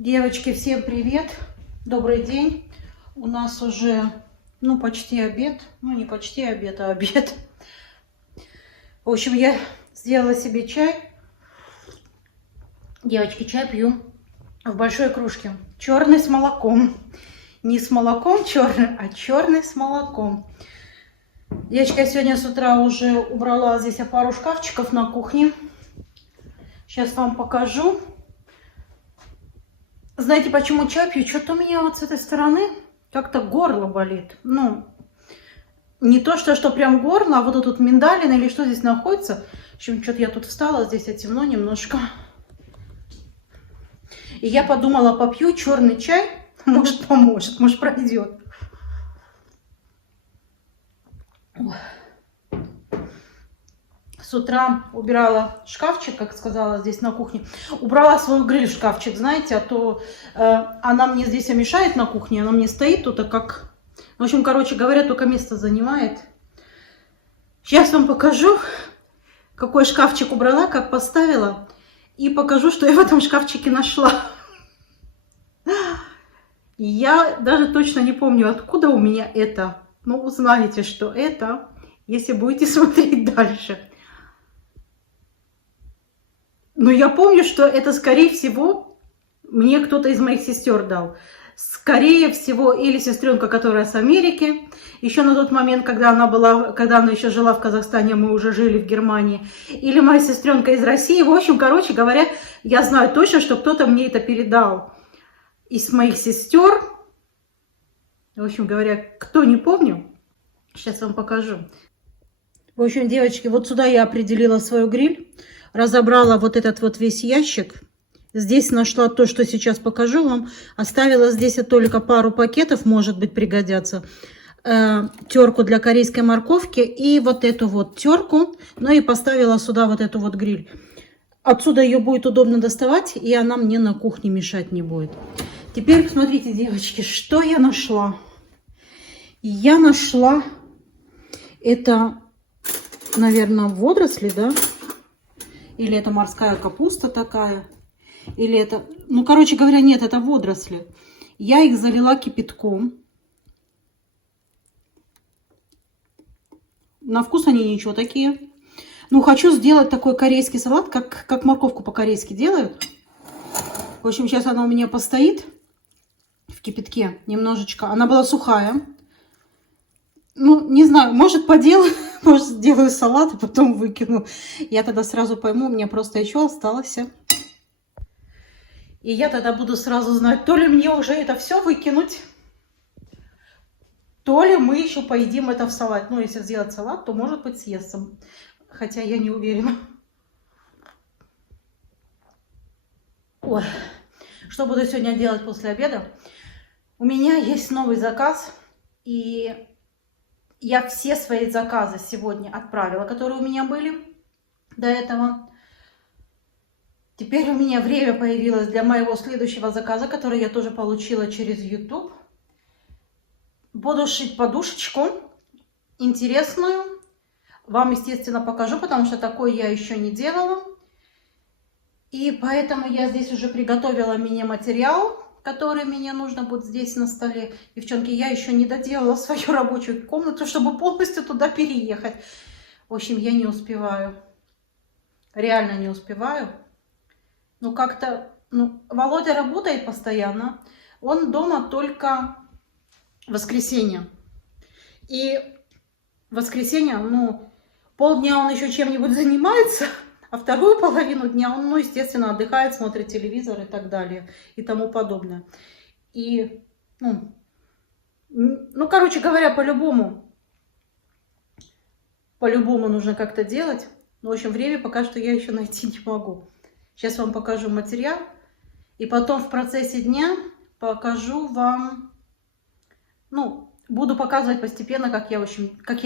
Девочки, всем привет! Добрый день! У нас уже, почти обед. Ну, не почти обед, а обед. В общем, я сделала себе чай. Девочки, чай пью в большой кружке. Черный с молоком. Не с молоком черный, а черный с молоком. Девочки, я сегодня с утра уже убрала здесь пару шкафчиков на кухне. Сейчас вам покажу. Знаете, почему чай пью? Что-то у меня вот с этой стороны как-то горло болит. Ну, не то, что прям горло, а вот тут миндалина или что здесь находится. В общем, что-то я тут встала, здесь темно немножко. И я подумала, попью черный чай, может поможет, может пройдет. С утра убирала шкафчик, как сказала, здесь на кухне. Убрала свой гриль в шкафчик, знаете, а то она мне здесь мешает на кухне, она мне стоит тут, как... В общем, короче говоря, только место занимает. Сейчас вам покажу, какой шкафчик убрала, как поставила. И покажу, что я в этом шкафчике нашла. Я даже точно не помню, откуда у меня это. Но узнаете, что это, если будете смотреть дальше. Но я помню, что это, скорее всего, мне кто-то из моих сестер дал. Скорее всего, или сестренка, которая с Америки. Еще на тот момент, когда она еще жила в Казахстане, мы уже жили в Германии. Или моя сестренка из России. В общем, короче говоря, я знаю точно, что кто-то мне это передал. Из моих сестер. В общем говоря, кто не помню, сейчас вам покажу. В общем, девочки, вот сюда я определила свой гриль. Разобрала вот этот вот весь ящик. Здесь нашла то, что сейчас покажу вам. Оставила здесь только пару пакетов, может быть, пригодятся. Терку для корейской морковки и вот эту вот терку. Ну и поставила сюда вот эту вот гриль. Отсюда ее будет удобно доставать, и она мне на кухне мешать не будет. Теперь смотрите, девочки, что я нашла. Я нашла это, наверное, водоросли, да? Или это морская капуста такая. Или это... Ну, короче говоря, нет, это водоросли. Я их залила кипятком. На вкус они ничего такие. Ну, хочу сделать такой корейский салат, как морковку по-корейски делают. В общем, сейчас она у меня постоит в кипятке немножечко. Она была сухая. Ну, не знаю, может поделаю, может сделаю салат, а потом выкину. Я тогда сразу пойму, у меня просто еще осталось. И я тогда буду сразу знать, то ли мне уже это все выкинуть, то ли мы еще поедим это в салат. Ну, если сделать салат, то может быть съестся. Хотя я не уверена. Ой, что буду сегодня делать после обеда? У меня есть новый заказ, и я все свои заказы сегодня отправила, которые у меня были до этого. Теперь у меня время появилось для моего следующего заказа, который я тоже получила через YouTube. Буду шить подушечку интересную. Вам, естественно, покажу, потому что такой я еще не делала. И поэтому я здесь уже приготовила мини-материал, который мне нужно будет здесь на столе. Девчонки, я еще не доделала свою рабочую комнату, чтобы полностью туда переехать. В общем, я не успеваю. Реально не успеваю. Ну, как-то... Ну, Володя работает постоянно. Он дома только в воскресенье. И в воскресенье, полдня он еще чем-нибудь занимается, а вторую половину дня он, естественно, отдыхает, смотрит телевизор и так далее, и тому подобное. И, короче говоря, по-любому нужно как-то делать. Но, в общем, время пока что я еще найти не могу. Сейчас вам покажу материал, и потом в процессе дня покажу вам, буду показывать постепенно, как я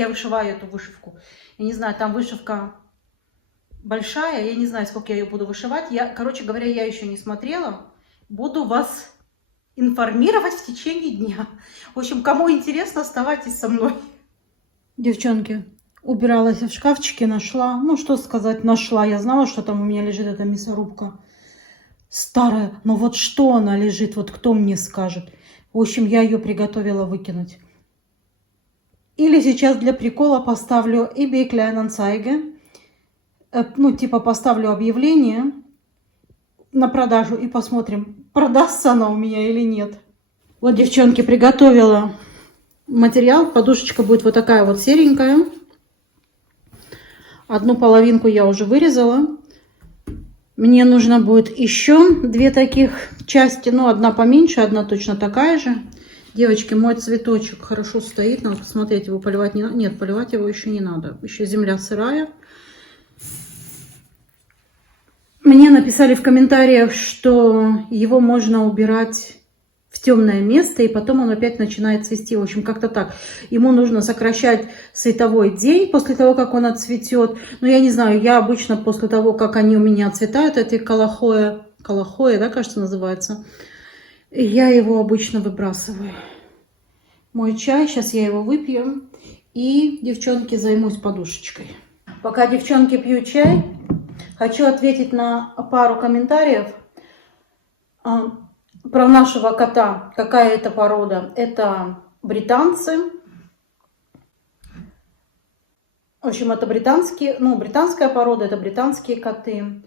вышиваю эту вышивку. Я не знаю, там вышивка большая, я не знаю, сколько я ее буду вышивать. Короче говоря, я еще не смотрела. Буду вас информировать в течение дня. В общем, кому интересно, оставайтесь со мной. Девчонки, убиралась в шкафчике, нашла. Ну, что сказать, нашла. Я знала, что там у меня лежит эта мясорубка Старая, но вот что она лежит, вот кто мне скажет. В общем, я ее приготовила выкинуть. Или сейчас для прикола поставлю eBay Kleinanzeige, ну типа поставлю объявление на продажу и посмотрим, продастся она у меня или нет. Вот, девчонки, приготовила материал. Подушечка будет вот такая вот серенькая. Одну половинку я уже вырезала. Мне нужно будет еще две таких части. Ну, одна поменьше, одна точно такая же. Девочки, мой цветочек хорошо стоит. Надо посмотреть, его поливать не надо. Нет, поливать его еще не надо. Еще земля сырая. Мне написали в комментариях, что его можно убирать в темное место, и потом он опять начинает цвести. В общем, как-то так. Ему нужно сокращать световой день после того, как он отцветет. Но я не знаю, я обычно после того, как они у меня отцветают, эти калахоя, да, кажется, называется, я его обычно выбрасываю. Мой чай, сейчас я его выпью. И, девчонки, займусь подушечкой. Пока, девчонки, пью чай, хочу ответить на пару комментариев про нашего кота. Какая это порода? Это британцы. В общем, это британские, ну, британская порода, это британские коты.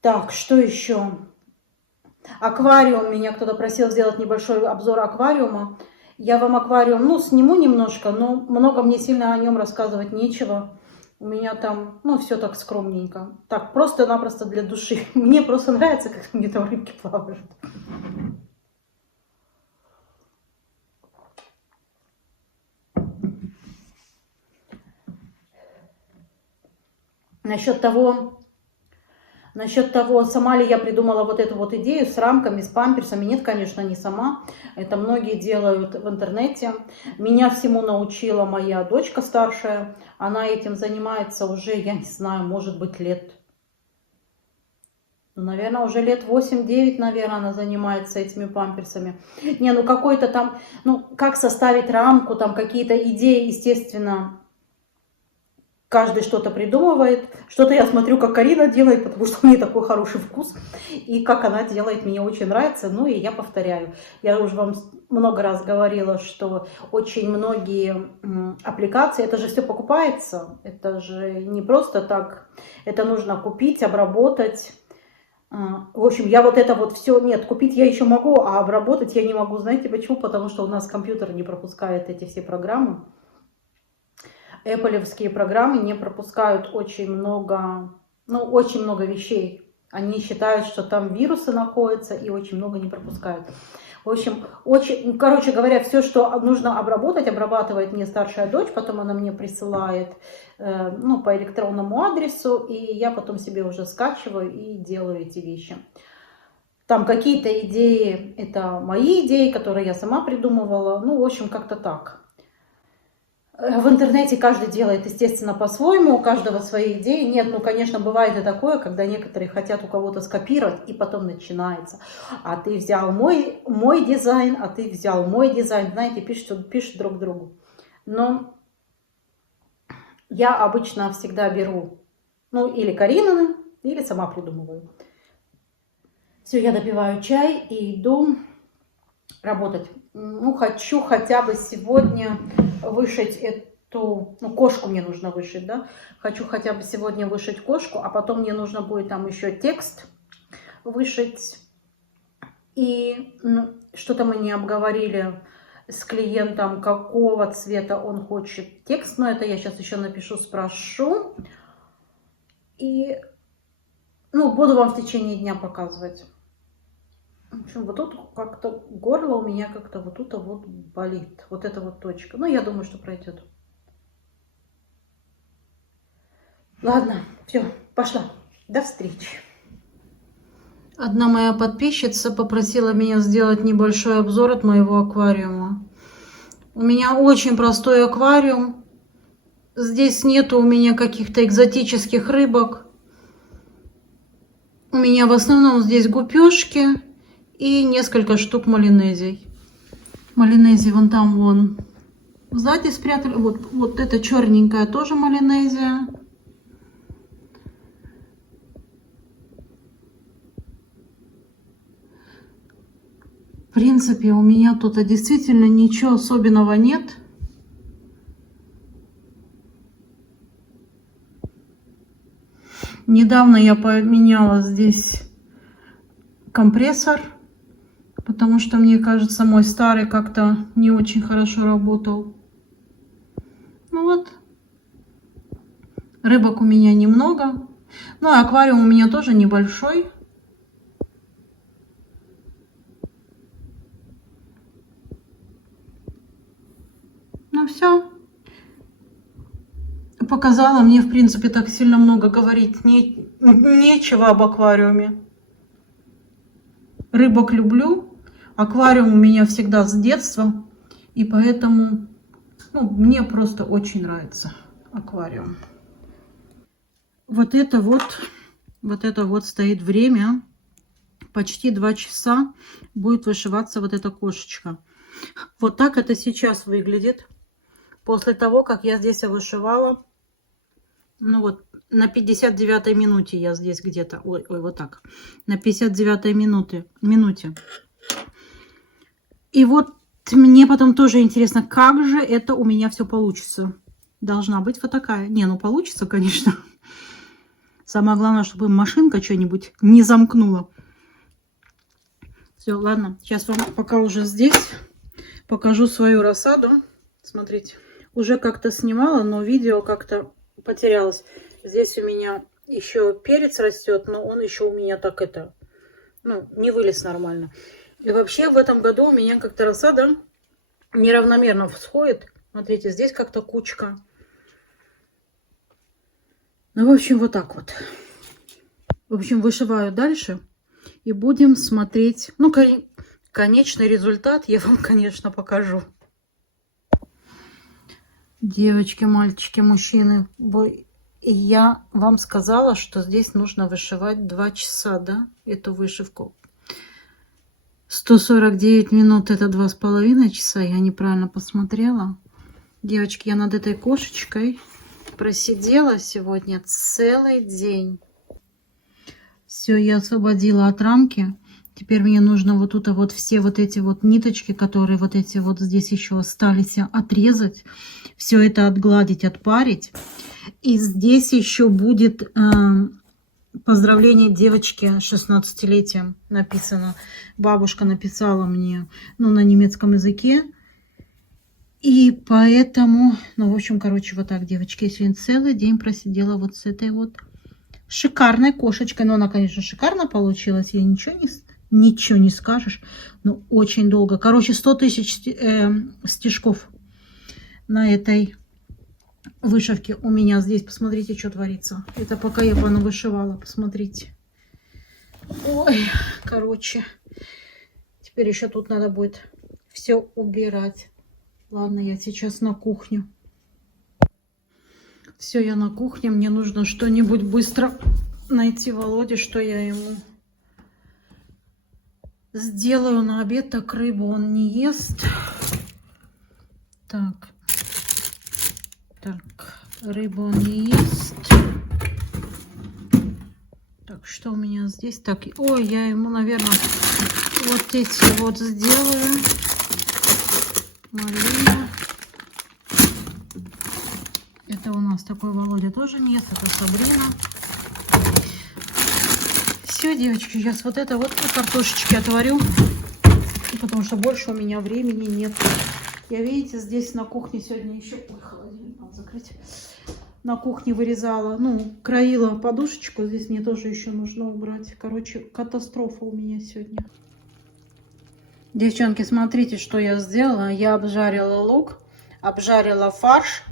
Так, что еще? Аквариум. Меня кто-то просил сделать небольшой обзор аквариума. Я вам аквариум, ну, сниму немножко, но много мне сильно о нем рассказывать нечего. У меня там, ну, все так скромненько. Так, просто-напросто для души. Мне просто нравится, как мне там рыбки плавают. Насчет того, сама ли я придумала вот эту вот идею с рамками, с памперсами. Нет, конечно, не сама. Это многие делают в интернете. Меня всему научила моя дочка старшая. Она этим занимается уже, я не знаю, может быть, лет... Наверное, уже лет 8-9, наверное, она занимается этими памперсами. Не, ну какой-то там, ну, как составить рамку, там какие-то идеи, естественно... Каждый что-то придумывает. Что-то я смотрю, как Карина делает, потому что у нее такой хороший вкус. И как она делает, мне очень нравится. Ну и я повторяю. Я уже вам много раз говорила, что очень многие аппликации, это же все покупается. Это же не просто так. Это нужно купить, обработать. В общем, я вот это вот все... Нет, купить я еще могу, а обработать я не могу. Знаете почему? Потому что у нас компьютер не пропускает эти все программы. Apple-овские программы не пропускают очень много вещей. Они считают, что там вирусы находятся, и очень много не пропускают. В общем, короче говоря, все, что нужно обработать, обрабатывает мне старшая дочь, потом она мне присылает по электронному адресу, и я потом себе уже скачиваю и делаю эти вещи. Там какие-то идеи, это мои идеи, которые я сама придумывала, ну, в общем, как-то так. В интернете каждый делает, естественно, по-своему, у каждого свои идеи. Нет, ну, конечно, бывает и такое, когда некоторые хотят у кого-то скопировать, и потом начинается. А ты взял мой дизайн, а ты взял мой дизайн. Знаете, пишут друг другу. Но я обычно всегда беру, ну, или Каринины, или сама придумываю. Все, я допиваю чай и иду работать. Ну, хочу хотя бы сегодня вышить эту, ну, кошку мне нужно вышить, да. Хочу хотя бы сегодня вышить кошку, а потом мне нужно будет там еще текст вышить. И что-то мы не обговорили с клиентом, какого цвета он хочет текст. Но это я сейчас еще напишу, спрошу. И, ну, буду вам в течение дня показывать. В общем, вот тут как-то горло у меня как-то вот тут вот болит. Вот эта вот точка. Ну, я думаю, что пройдет. Ладно, все, пошла. До встречи. Одна моя подписчица попросила меня сделать небольшой обзор от моего аквариума. У меня очень простой аквариум. Здесь нету у меня каких-то экзотических рыбок. У меня в основном здесь гупешки и несколько штук малинезий. Малинезий вон там, вон. Сзади спрятали. Вот эта черненькая тоже малинезия. принципе, у меня тут действительно ничего особенного нет. Недавно я поменяла здесь компрессор, потому что, мне кажется, мой старый как-то не очень хорошо работал. Ну вот. Рыбок у меня немного. Ну, и аквариум у меня тоже небольшой. Ну все. Показала. Мне, в принципе, так сильно много говорить нечего об аквариуме. Рыбок люблю. Аквариум у меня всегда с детства. И поэтому мне просто очень нравится аквариум. Вот это вот стоит время. Почти 2 часа будет вышиваться вот эта кошечка. Вот так это сейчас выглядит. После того, как я здесь вышивала. Ну вот, на 59-й минуте я здесь где-то. Ой, вот так. На 59-й минуте. И вот мне потом тоже интересно, как же это у меня все получится. Должна быть вот такая. Не, ну получится, конечно. Самое главное, чтобы машинка что-нибудь не замкнула. Все, ладно. Сейчас вам пока уже здесь покажу свою рассаду. Смотрите. Уже как-то снимала, но видео как-то потерялось. Здесь у меня еще перец растет, но он еще у меня так не вылез нормально. И вообще в этом году у меня как-то рассада неравномерно всходит. Смотрите, здесь как-то кучка. Ну, в общем, вот так вот. В общем, вышиваю дальше. И будем смотреть. Ну, конечный результат я вам, конечно, покажу. Девочки, мальчики, мужчины. Я вам сказала, что здесь нужно вышивать 2 часа, да? Эту вышивку. 149 минут это 2,5 часа. Я неправильно посмотрела. Девочки, я над этой кошечкой просидела сегодня целый день. Все, я освободила от рамки. Теперь мне нужно вот тут вот все вот эти вот ниточки, которые вот эти вот здесь еще остались, отрезать. Все это отгладить, отпарить. И здесь еще будет поздравление девочки 16-летием написано. Бабушка написала мне, на немецком языке. И поэтому, в общем, короче, вот так, девочки, я сегодня целый день просидела вот с этой вот шикарной кошечкой. Но она, конечно, шикарно получилась, я ничего не скажешь. Но очень долго. Короче, 100 тысяч стежков на этой вышивке у меня здесь. Посмотрите, что творится. Это пока я вышивала, посмотрите. Ой, короче. Теперь еще тут надо будет все убирать. Ладно, я сейчас на кухню. Все, я на кухне. Мне нужно что-нибудь быстро найти Володе, что я ему сделаю на обед. Так, рыбу он не ест. Так, рыбу он не ест. Так, что у меня здесь? Так, ой, я ему, наверное, вот эти вот сделаю. Малина. Это у нас такой Володя тоже нет. Это Сабрина. Все, девочки, сейчас вот это вот картошечки отварю. Потому что больше у меня времени нет. Я, видите, здесь на кухне сегодня еще... Ой, холодильник надо закрыть. На кухне вырезала, краила подушечку. Здесь мне тоже еще нужно убрать. Короче, катастрофа у меня сегодня. Девчонки, смотрите, что я сделала. Я обжарила лук, обжарила фарш.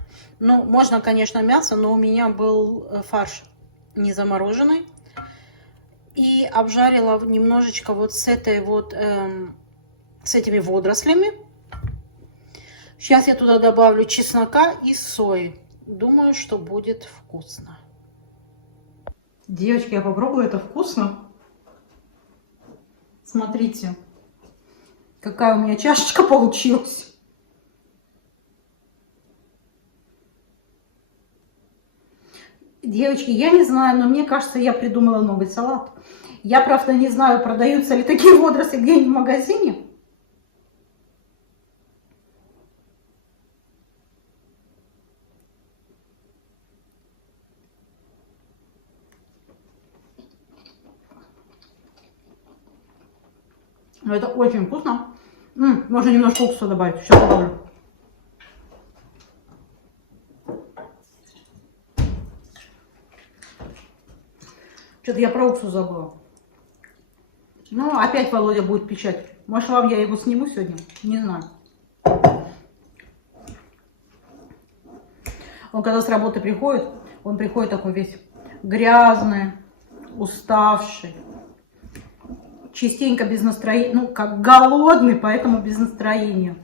Можно, конечно, мясо, но у меня был фарш не замороженный. И обжарила немножечко вот с этой вот, с этими водорослями. Сейчас я туда добавлю чеснока и сои. Думаю, что будет вкусно. Девочки, я попробую, это вкусно. Смотрите, какая у меня чашечка получилась. Девочки, я не знаю, но мне кажется, я придумала новый салат. Я, правда, не знаю, продаются ли такие водоросли где-нибудь в магазине. Но это очень вкусно. Можно немножко уксуса добавить. Сейчас добавлю. Что-то я про уксус забыла. Ну, опять Володя будет печать. Может, вам я его сниму сегодня? Не знаю. Он когда с работы приходит, он приходит такой весь грязный, уставший. Частенько без настроения, ну, как голодный, поэтому без настроения.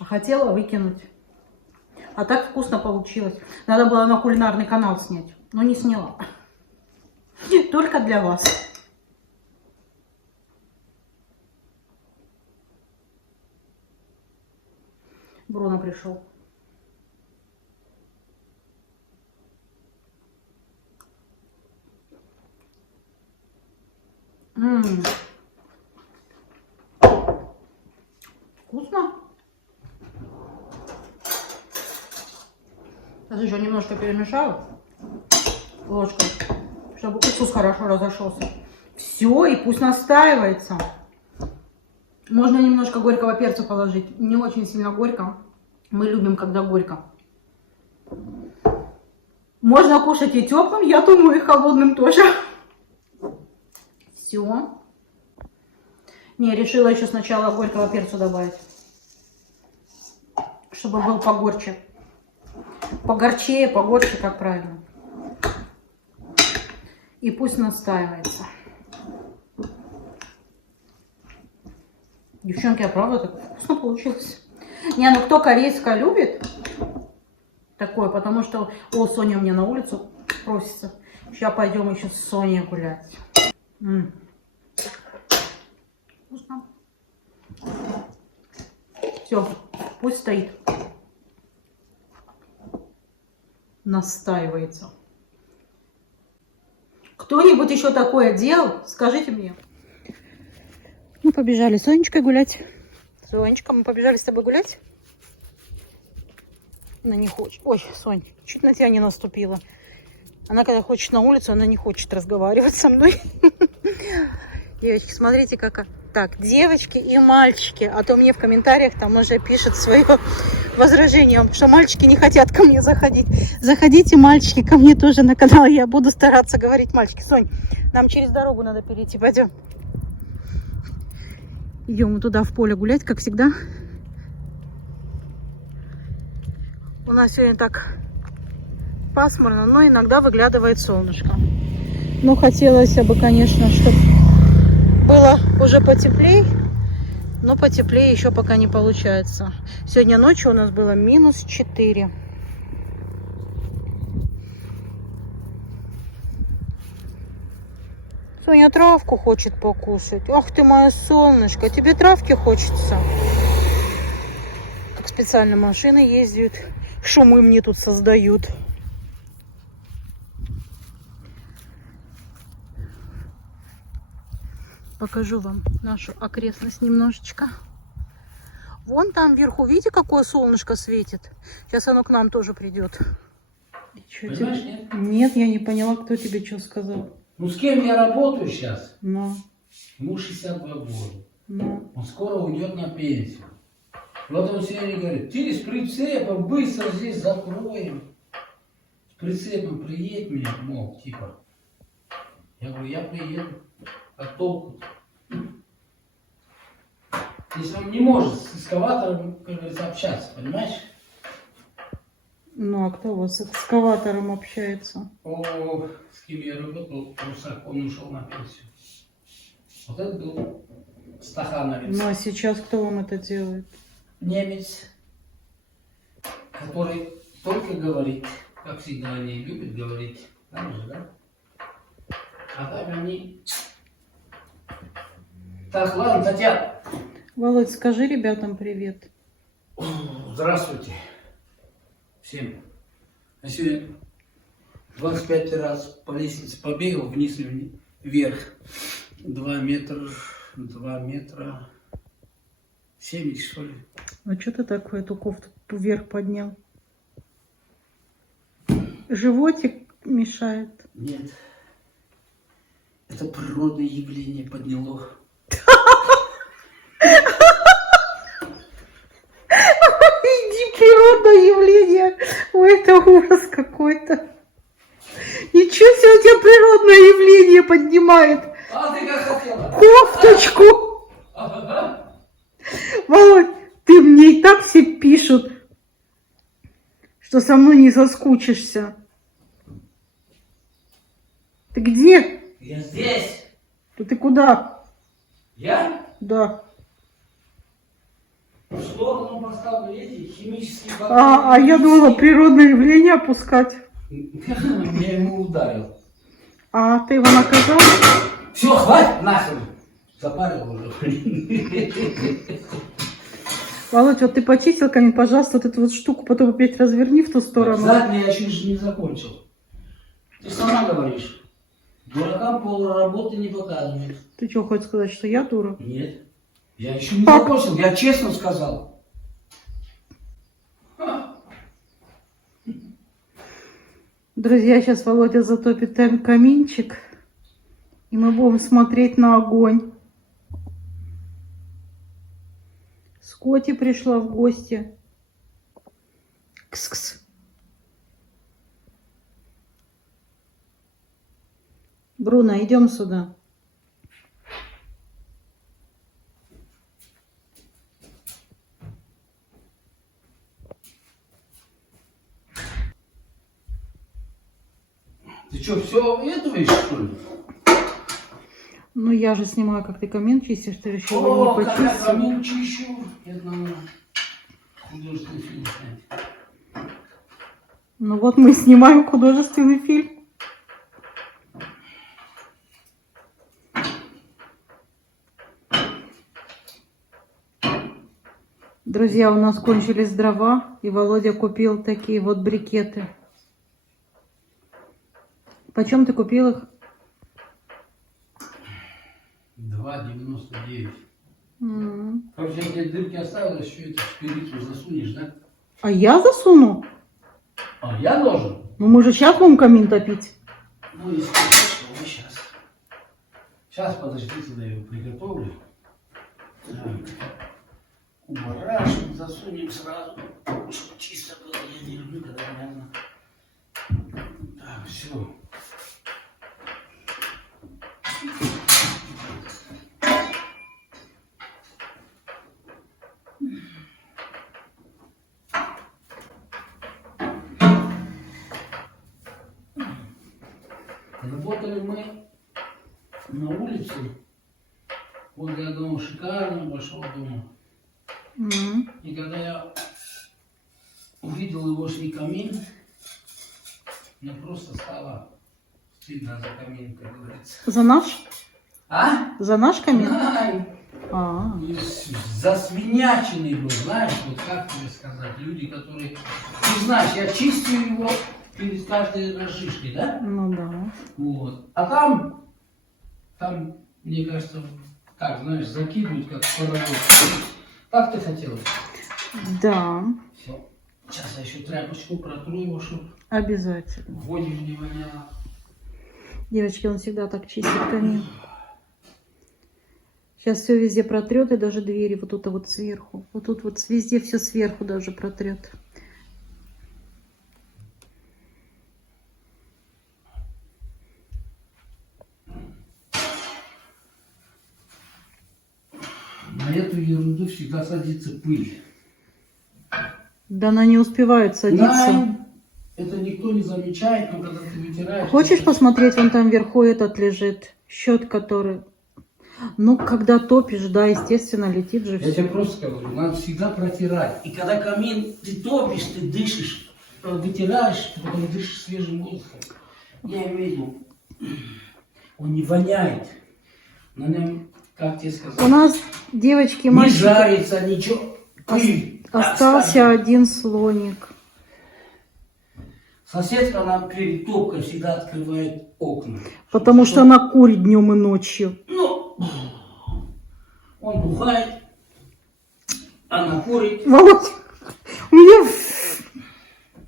Хотела выкинуть. А так вкусно получилось. Надо было на кулинарный канал снять, но не сняла. Только для вас. Бруно пришел. Вкусно. Сейчас еще немножко перемешаю ложкой, чтобы уксус хорошо разошелся. Все, и пусть настаивается. Можно немножко горького перца положить. Не очень сильно горько. Мы любим, когда горько. Можно кушать и теплым, я думаю, и холодным тоже. Все. Не, решила еще сначала горького перца добавить. Чтобы был погорче. Погорчее, погорче, как правильно. И пусть настаивается. Девчонки, а правда так вкусно получилось? Не, ну кто корейское любит такое, потому что, о, Соня мне на улицу просится. Сейчас пойдем еще с Соней гулять. Вкусно. Все, пусть стоит. Настаивается. Кто-нибудь еще такое делал? Скажите мне. Мы побежали с Сонечкой гулять. Сонечка, мы побежали с тобой гулять? Она не хочет. Ой, Сонь, чуть на тебя не наступила. Она когда хочет на улицу, она не хочет разговаривать со мной. Девочки, смотрите, как... Так, девочки и мальчики. А то мне в комментариях там уже пишет свое возражение, что мальчики не хотят ко мне заходить. Заходите, мальчики, ко мне тоже на канал. Я буду стараться говорить мальчики. Сонь, нам через дорогу надо перейти. Пойдем. Идем туда в поле гулять, как всегда. У нас сегодня так пасмурно, но иногда выглядывает солнышко. Но хотелось бы, конечно, чтобы было уже потеплее, но потеплее еще пока не получается. Сегодня ночью у нас было -4. Соня травку хочет покушать. Ах ты мое солнышко, тебе травки хочется? Как специально машины ездят, шумы мне тут создают. Покажу вам нашу окрестность немножечко. Вон там вверху, видите, какое солнышко светит? Сейчас оно к нам тоже придет. Понимаешь, нет? Нет, я не поняла, кто тебе что сказал. Ну, с кем я работаю сейчас? Но. Ему 62 года. Но. Он скоро уйдет на пенсию. Вот он сегодня говорит, ты с прицепом быстро здесь закроем. С прицепом приедь мне, мол, типа. Я говорю, я приеду. А толку? Если он не может с экскаватором, как говорится, общаться, понимаешь? Ну, а кто у вас с экскаватором общается? О, с кем я работал, Русак, он ушел на пенсию. Вот это был Стахановец. Ну, а сейчас кто вам это делает? Немец, который только говорит, как всегда они любят говорить. Там же, да? А так они... Так, ладно, Татьяна. Володь, скажи ребятам привет. Здравствуйте. Всем. Я сегодня 25 раз по лестнице побегал вниз и вверх. 2 метра 70, что ли. А что ты так эту кофту вверх поднял? Животик мешает? Нет. Это природное явление подняло. Иди, природное явление. Ой, это ужас какой-то. Ничего себе, у тебя природное явление поднимает. А ты как хотела? Кофточку. Володь, ты мне и так все пишут, что со мной не соскучишься. Ты где? Я здесь. Да ты куда? Я? Да. В сторону поставлю эти химические бактерии. А я думала природное явление опускать. Я ему ударил. А ты его наказал? Все, хватит нахрен. Запарил уже. Володь, вот ты почистил камень, пожалуйста, вот эту вот штуку потом опять разверни в ту сторону. Задний я еще не закончил. Ты сама говоришь. Дуракам полуработы не показывают. Ты что, хочешь сказать, что я дура? Нет. Я еще не закончил, я честно сказал. Друзья, сейчас Володя затопит там каминчик, и мы будем смотреть на огонь. Скотти пришла в гости. Кс-кс. Бруно, идем сюда. Ты что, все этого что ли? Ну, я же снимаю, как ты камин чистишь, ты решила О, не как я почистить. камин чищу. Это надо художественный фильм снять. Ну вот мы снимаем художественный фильм. Друзья, у нас кончились дрова, и Володя купил такие вот брикеты. Почем ты купил их? 2,99. Короче, я тебе дырки оставил, еще это шпирицу засунешь, да? А я засуну? А я должен? Ну мы же сейчас будем камин топить. Ну, естественно, сейчас. Сейчас, подожди, сюда я его приготовлю. Так. Уборашим, засунем сразу, чтобы чисто было. Я не люблю, когда грязно. Так, все. Работали мы на улице, возле одного шикарного большого дома. И когда я увидел его камин, мне просто стало стыдно за камин, как говорится. За наш? А? За наш камин? Ай, А. засвиняченный был, знаешь, вот как тебе сказать, люди, которые... Ты знаешь, я чистю его перед каждой разжижкой, да? Ну да. Вот. А там, мне кажется, так, знаешь, закидывают как паровоз. Как ты хотела? Да. Все. Сейчас я еще тряпочку протру его, чтобы Обязательно. вонью не воняло. Девочки, он всегда так чистит камин. Сейчас все везде протрет, и даже двери вот тут вот сверху. Вот тут вот везде все сверху даже протрет. На эту ерунду всегда садится пыль. Да она не успевает садиться. Да, это никто не замечает, но когда ты вытираешь... Хочешь ты... посмотреть, вон там вверху этот лежит, счет который... Ну, когда топишь, да, естественно, летит же Я все. тебе просто говорю, надо всегда протирать. И когда камин, ты топишь, ты дышишь, вытираешь, ты потом дышишь свежим воздухом. Я имею в виду, он не воняет. На нем, как тебе сказать, У нас, девочки, не мальчики, жарится, ничего. Пыль. остался один слоник. Соседка нам перед топкой всегда открывает окна. Потому что она курит днем и ночью. Ну, он бухает, она курит. Володь, у меня...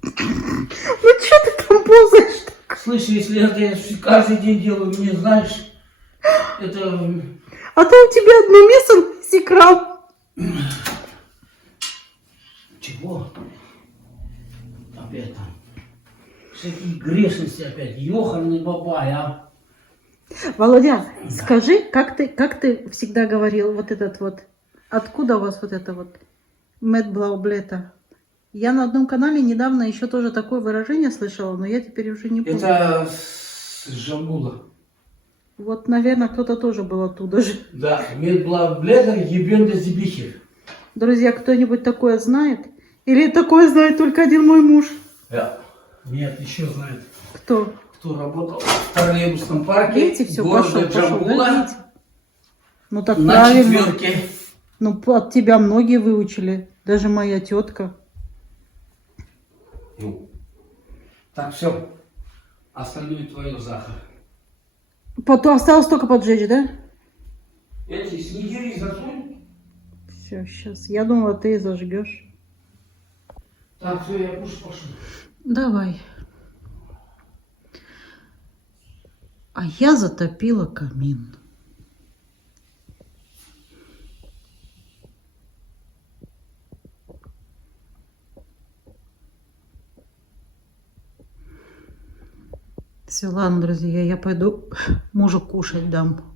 Ну что ты там ползаешь? Слышь, если это я каждый день делаю, мне, знаешь, Это... А то у тебя одно место с экран. Чего? Опять там. Всякие грешности опять. Ёханый бабай, а. Володя, скажи, как ты всегда говорил вот этот вот, откуда у вас вот это вот медблаублета? Я на одном канале недавно еще тоже такое выражение слышала, но я теперь уже не помню. Это с Жамбула. Вот, наверное, кто-то тоже был оттуда же. Да, медблаублетер ебенда зибихер. Друзья, кто-нибудь такое знает? Или такое знает только один мой муж? Да. Нет, еще знает. Кто? Кто работал в троллейбусном парке. Видите, все, пошел, города пошел, Джамбула. да, видите? Ну так На правильно. четверке. Ну, от тебя многие выучили, даже моя тетка. Ну, так, все. Остальное твое, Захар. Потом осталось только поджечь, да? Эти снегири засунь. Все, сейчас. Я думала, ты зажгешь. Так, все, я кушать пошел. Давай. А я затопила камин. Все, ладно, друзья, я пойду мужу кушать дам.